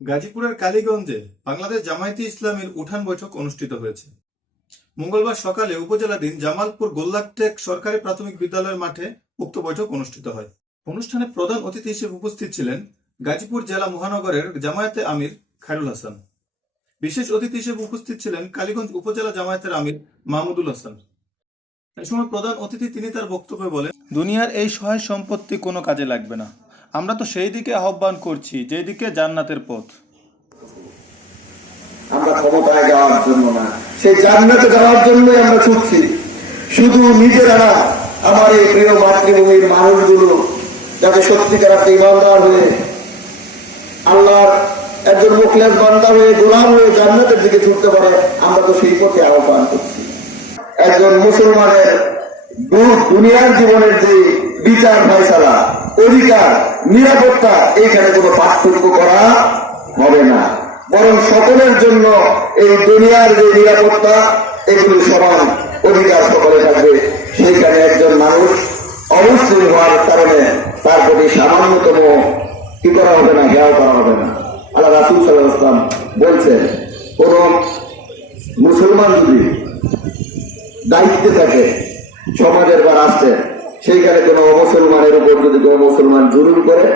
গাজীপুরের কালীগঞ্জে বাংলাদেশ জামায়াতে ইসলামীর উঠান বৈঠক অনুষ্ঠিত হয়েছে। মঙ্গলবার সকালে উপজেলাধীন জামালপুর গোল্লাকটেক সরকারি প্রাথমিক বিদ্যালয়ের মাঠে উক্ত বৈঠক অনুষ্ঠিত হয়। অনুষ্ঠানে প্রধান অতিথি হিসেবে উপস্থিত ছিলেন গাজীপুর জেলা মহানগরের জামায়াতে আমির খায়রুল হাসান। বিশেষ অতিথি হিসেবে উপস্থিত ছিলেন কালীগঞ্জ উপজেলা জামায়াতের আমির মাহমুদুল হাসান। এই সময় প্রধান অতিথি তিনি তার বক্তব্যে বলেন, দুনিয়ার এই সহায় সম্পত্তি কোনো কাজে লাগবে না। আমরা তো সেই দিকে আহ্বান করছি যেদিকে জান্নাতের পথ। জান্নাতের দিকে ছুটতে পারে, আমরা তো সেই পথে আহ্বান করছি। একজন মুসলমানের দুনিয়ার জীবনের যে বিচার ফয়সালা অধিকার নিরাপত্তা, এইখানে কোনো পার্থক্য করা হবে না। বরং সকলের জন্য এই দুনিয়ার যে নিরাপত্তা, এগুলি সমান অধিকার সকলে থাকবে। সেইখানে একজন মানুষ অমুসলিম হওয়ার কারণে তার প্রতি সামান্যতম কি করা হবে না, ঘেরাও করা হবে না। আল্লাহ রাসুল সাল্লাহ ইসলাম বলছেন, কোন মুসলমান যদি দায়িত্বে থাকে সমাজের বা রাষ্ট্রের সেইখানে কোনো অমুসলমানের উপর যদি কোনো মুসলমান জুলুম করে,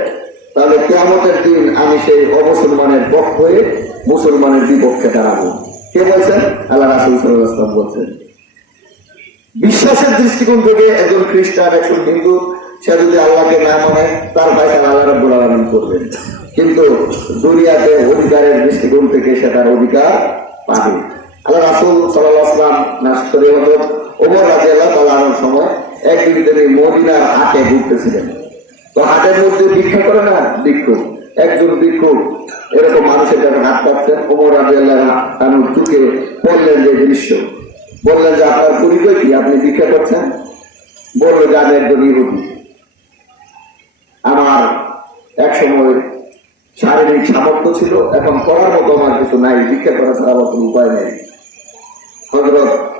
তাহলে কেমতের দিন আমি সেই অমুসলমানের পক্ষ হয়ে মুসলমানের বিপক্ষে দাঁড়াবো। কে বলছেন? আল্লাহ রাসুল সাল্লাম বলছেন। বিশ্বাসের দৃষ্টিকোণ থেকে একজন খ্রিস্টান, একজন হিন্দু, সে যদি আল্লাহকে না মানে তার ভাই আল্লাহ রাব্বুল আলামিন করবেন। কিন্তু দুনিয়াতে অধিকারের দৃষ্টিকোণ থেকে সে তার অধিকার পাবে। আল্লাহ রাসুল সাল্লাহ আসলাম নাসরি হজরত ওমর রাজি আল্লাহ তালানোর সময় একদিন তিনি মদিনার হাটে ঘুরতেছিলেন। তো হাটের মধ্যে ভিক্ষা করে না ভিক্ষুক একজন ভিক্ষুক এরকম মানুষের কাছে হাত পাচ্ছেন ওমর আল্লাহ চুকে পড়লেন যে, দৃশ্য। বললেন যে, আপনার পরিচয় কি? আপনি ভিক্ষা করছেন? বলল, যে, আমি একজন ইহুদি। আমার এক সময় শারীরিক সামর্থ্য ছিল, এখন করার মতো আমার কিছু নাই। ভিক্ষা করা ছাড়া উপায় নেই। হজরত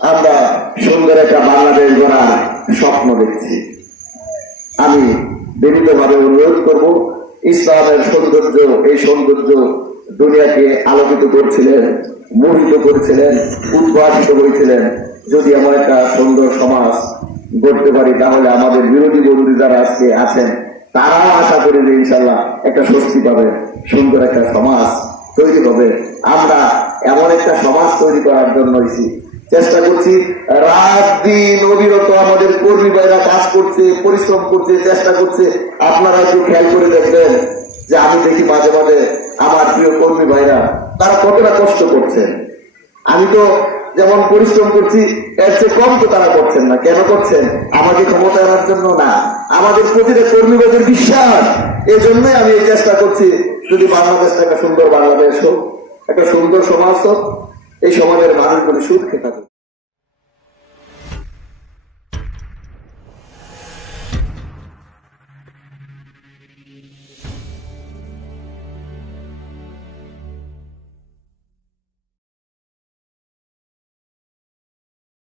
আমরা সুন্দর একটা বাংলাদেশ গড়ার স্বপ্ন দেখছি। আমি বিনীতভাবে অনুরোধ করব, ইসলামের সৌন্দর্য, এই সৌন্দর্য দুনিয়াকে আলোকিত করছিলেন, মোহিত করেছিলেন, উদ্ভাসিত করেছিলেন। যদি এমন একটা সুন্দর সমাজ গড়তে পারি, তাহলে আমাদের বিরোধী বন্ধু যারা আজকে আছেন, তারাও আশা করি যে ইনশাল্লাহ একটা স্বস্তি পাবে, সুন্দর একটা সমাজ তৈরি হবে। আমরা এমন একটা সমাজ তৈরি করার জন্য চেষ্টা করছি। রাত দিন অবিরত আমাদের কর্মী ভাইরা কাজ করছে, পরিশ্রম করছে, চেষ্টা করছে। আপনারা একটু খেয়াল করে দেখবেন যে আমি দেখি মাঝে মাঝে আমার প্রিয় কর্মী ভাইরা, তারা কতটা কষ্ট করছেন। আমি তো যেমন পরিশ্রম করছি, এর চেয়ে কম তো তারা করছেন না। কেন করছেন? আমাকে ক্ষমতা আনার জন্য না। আমাদের প্রতিটা কর্মীদের বিশ্বাস। এই জন্যই আমি এই চেষ্টা করছি, যদি বাংলাদেশটা একটা সুন্দর বাংলাদেশ হোক, একটা সুন্দর সমাজ হোক এই সমাজের মানুষগুলো সুখে থাকুক